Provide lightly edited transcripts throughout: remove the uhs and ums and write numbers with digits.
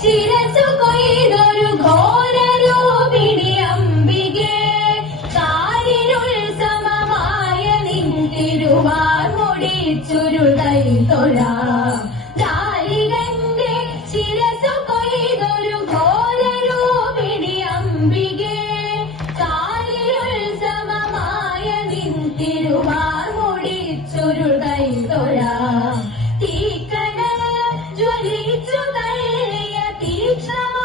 ശിരസു കൊയ്തൊരു ഘോരരൂപിണി അംബികേ കാലിനുൾ സമമായ നിൻ തിരുവാർമുടി ചുരുളൈ തൊഴാം നാലികന്റെ ശിരസു കൊയ്തൊരു ഘോരരൂപിണി അംബികേ കാലിനുൾ സമമായ നിൻ തിരുവാർമുടി ചുരുളൈ തൊഴാം ജ്വലിച്ചു തള്ളിയ തീക്ഷണമാനയനങ്ങളും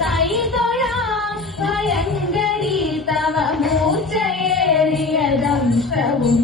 കൈതൊഴാം ഭയങ്കരീ തവ മൂർച്ചയേറിയ ദംശവും